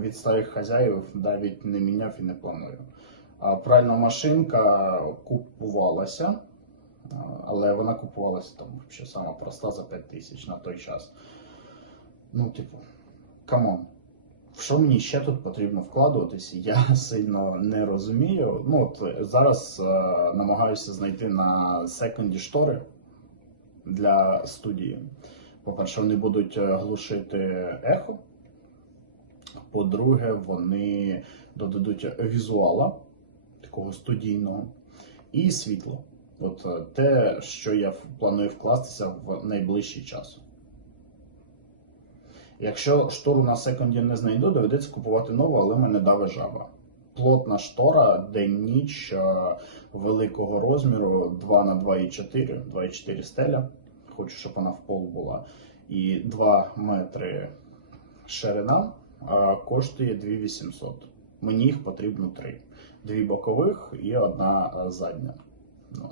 від старих хазяїв навіть не міняв і не планую. Пральна машинка купувалася, але вона купувалася там ще сама проста за 5 тисяч на той час. Ну, типу, камон. В що мені ще тут потрібно вкладуватися, я сильно не розумію. Ну, от зараз е, намагаюся знайти на секонді штори для студії. По-перше, вони будуть е, глушити ехо. По-друге, вони додадуть візуала такого студійного і світло. От е, те, що я планую вкластися в найближчий час. Якщо штору на секунді не знайду, доведеться купувати нову, але мене дави жаба. Плотна штора, день-ніч е, великого розміру 2 на 2,4, 2,4 стеля. Хочу, щоб вона в пол була. І 2 метри ширина коштує 2800. Мені їх потрібно 3. Дві бокових і одна е, задня. Ну.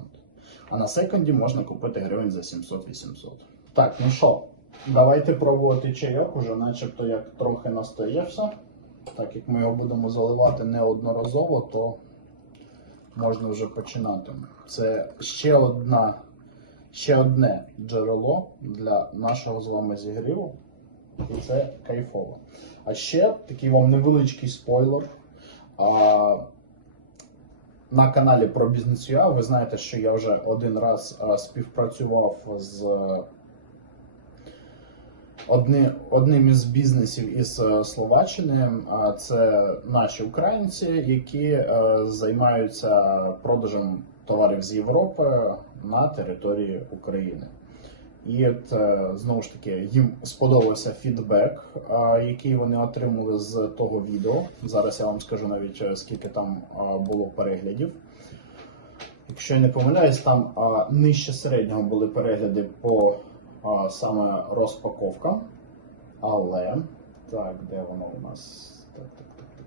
А на секунді можна купити гривень за 700-800. Так, ну що, давайте пробувати чайок, уже начебто як трохи настоявся. Так як ми його будемо заливати неодноразово, то можна вже починати. Це ще одна, ще одне джерело для нашого з вами зігріву. Це кайфово. А ще такий вам невеличкий спойлер. А, на каналі про бізнес.ua ви знаєте, що я вже один раз співпрацював з одни, одним із бізнесів із е, Словаччини. А це наші українці, які е, займаються продажем товарів з Європи на території України. І от е, знову ж таки їм сподобався фідбек, який вони отримали з того відео. Зараз я вам скажу навіть е, скільки там було переглядів. Якщо я не помиляюсь, там нижче середнього були перегляди по саме розпаковкам. Але так, де воно у нас? Так, так, так, так,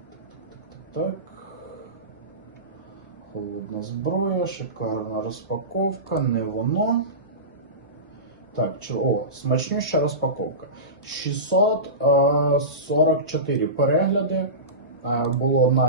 так, так, так, так. Холодна зброя, шикарна розпаковка, не воно. Так, чого? смачнюща розпаковка. 644 перегляди е, було на